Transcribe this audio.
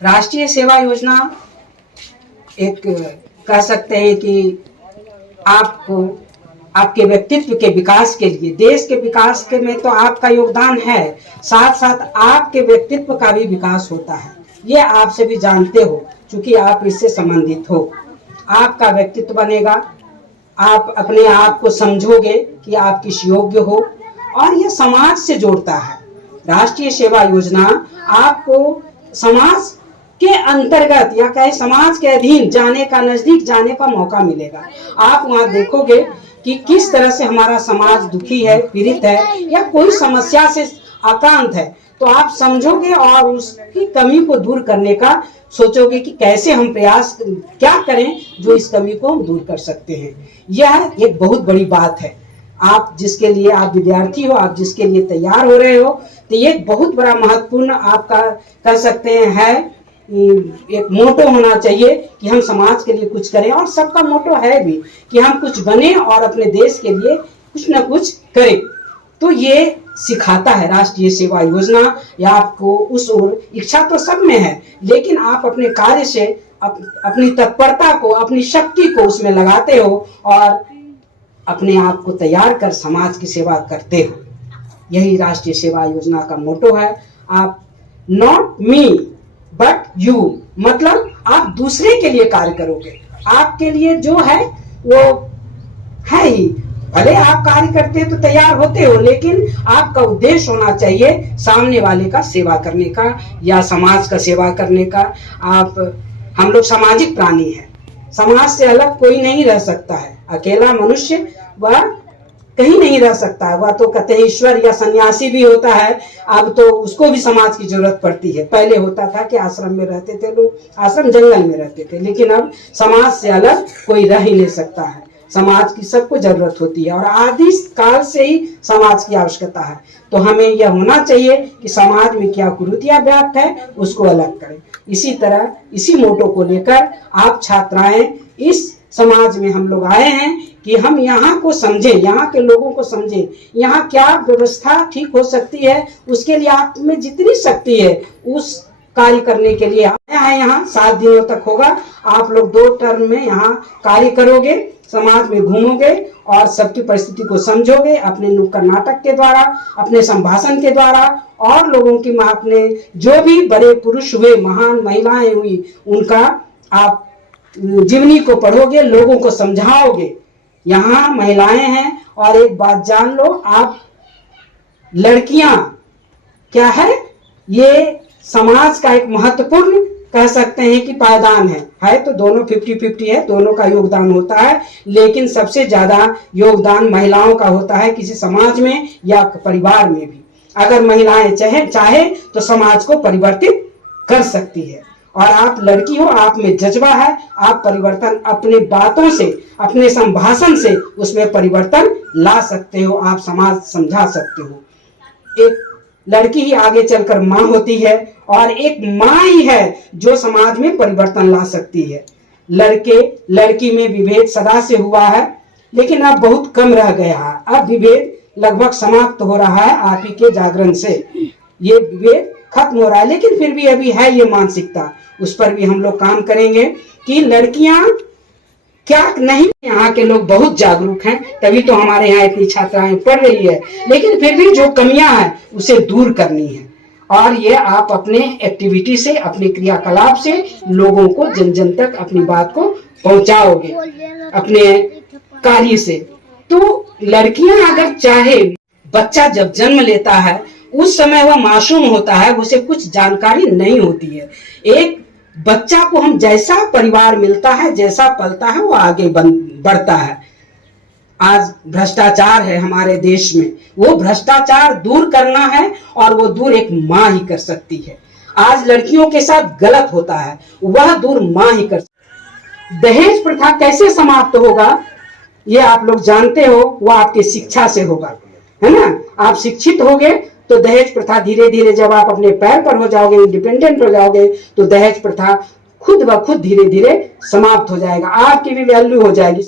राष्ट्रीय सेवा योजना एक कह सकते हैं कि आपको आपके व्यक्तित्व के विकास के लिए, देश के विकास के में तो आपका योगदान है, साथ साथ आपके व्यक्तित्व का भी विकास होता है। ये आप सभी जानते हो, क्योंकि आप इससे संबंधित हो। आपका व्यक्तित्व बनेगा, आप अपने आप को समझोगे कि आप किस योग्य हो, और यह समाज से जोड़ता है। राष्ट्रीय सेवा योजना आपको समाज के अंतर्गत या कहे समाज के अधीन जाने का, नजदीक जाने का मौका मिलेगा। आप वहाँ देखोगे कि किस तरह से हमारा समाज दुखी है, पीड़ित है, या कोई समस्या से आक्रांत है, तो आप समझोगे और उसकी कमी को दूर करने का सोचोगे कि कैसे हम प्रयास क्या करें जो इस कमी को हम दूर कर सकते हैं। यह एक बहुत बड़ी बात है। आप जिसके लिए आप विद्यार्थी हो, आप जिसके लिए तैयार हो रहे हो, तो ये बहुत बड़ा महत्वपूर्ण आपका कह सकते हैं एक मोटो होना चाहिए कि हम समाज के लिए कुछ करें, और सबका मोटो है भी कि हम कुछ बने और अपने देश के लिए कुछ न कुछ करें। तो ये सिखाता है राष्ट्रीय सेवा योजना, या आपको उस ओर इच्छा तो सब में है, लेकिन आप अपने कार्य से अपनी तत्परता को, अपनी शक्ति को उसमें लगाते हो और अपने आप को तैयार कर समाज की सेवा करते हो। यही राष्ट्रीय सेवा योजना का मोटो है। आप नॉट मी बट यू, मतलब आप दूसरे के लिए कार्य करोगे। आपके लिए जो है वो है ही, भले आप कार्य करते तो तैयार होते हो, लेकिन आपका उद्देश्य होना चाहिए सामने वाले का सेवा करने का या समाज का सेवा करने का। हम लोग सामाजिक प्राणी हैं, समाज से अलग कोई नहीं रह सकता है। अकेला मनुष्य वह कहीं नहीं रह सकता। वह तो कहते हैं ईश्वर या सन्यासी भी होता है, अब तो उसको भी समाज की जरूरत पड़ती है। पहले होता था कि आश्रम में रहते थे लोग, आश्रम जंगल में रहते थे, लेकिन अब समाज से अलग कोई रह ही नहीं सकता है। समाज की सबको जरूरत होती है और आदि काल से ही समाज की आवश्यकता है। तो हमें यह होना चाहिए कि समाज में क्या कुरीतियां व्याप्त है उसको अलग करें। इसी तरह इसी मोटो को लेकर आप छात्राएं इस समाज में हम लोग आए हैं कि हम यहाँ को समझें, यहाँ के लोगों को समझें, यहाँ क्या व्यवस्था ठीक हो सकती है, उसके लिए आप में जितनी शक्ति है उस कार्य करने के लिए आया है। यहाँ 7 दिनों तक होगा। आप लोग 2 टर्म में यहाँ कार्य करोगे, समाज में घूमोगे और सबकी परिस्थिति को समझोगे अपने नुक्कड़ नाटक के द्वारा, अपने संभाषण के द्वारा, और लोगों की अपने जो भी बड़े पुरुष हुए, महान महिलाएं हुई, उनका आप जीवनी को पढ़ोगे, लोगों को समझाओगे। यहाँ महिलाएं हैं, और एक बात जान लो, आप लड़कियां क्या है, ये समाज का एक महत्वपूर्ण कह सकते हैं कि पायदान है तो दोनों 50-50 है, दोनों का योगदान होता है, लेकिन सबसे ज्यादा योगदान महिलाओं का होता है किसी समाज में या परिवार में भी। अगर महिलाएं चाहे तो समाज को परिवर्तित कर सकती है। और आप लड़की हो, आप में जज्बा है, आप परिवर्तन अपने बातों से, अपने संभाषण से उसमें परिवर्तन ला सकते हो, आप समाज समझा सकते हो। एक लड़की ही आगे चलकर माँ होती है और एक माँ ही है जो समाज में परिवर्तन ला सकती है। लड़के लड़की में विभेद सदा से हुआ है, लेकिन अब बहुत कम रह गया है। अब विभेद लगभग समाप्त हो रहा है आप ही के जागरण से, ये विभेद खत्म हो रहा है। लेकिन फिर भी अभी है ये मानसिकता, उस पर भी हम लोग काम करेंगे कि लड़कियां क्या नहीं। यहाँ के लोग बहुत जागरूक हैं, तभी तो हमारे यहाँ इतनी छात्राएं पढ़ रही है। लेकिन फिर भी जो कमियां हैं उसे दूर करनी है, और ये आप अपने एक्टिविटी से, अपने क्रियाकलाप से लोगों को जन जन तक अपनी बात को पहुंचाओगे, अपने कार्य से। तो लड़कियां अगर चाहे, बच्चा जब जन्म लेता है उस समय वह मासूम होता है, उसे कुछ जानकारी नहीं होती है। एक बच्चा को हम जैसा परिवार मिलता है, जैसा पलता है, वो आगे बढ़ता है। आज भ्रष्टाचार है हमारे देश में, वो भ्रष्टाचार दूर करना है और वो दूर एक माँ ही कर सकती है। आज लड़कियों के साथ गलत होता है, वह दूर माँ ही कर सकती है। दहेज प्रथा कैसे समाप्त होगा ये आप लोग जानते हो, वह आपकी शिक्षा से होगा, है ना। आप शिक्षित होगे तो दहेज प्रथा धीरे धीरे, जब आप अपने पैर पर हो जाओगे, इंडिपेंडेंट हो जाओगे, तो दहेज प्रथा खुद ब खुद धीरे धीरे समाप्त हो जाएगा, आपकी भी वैल्यू हो जाएगी।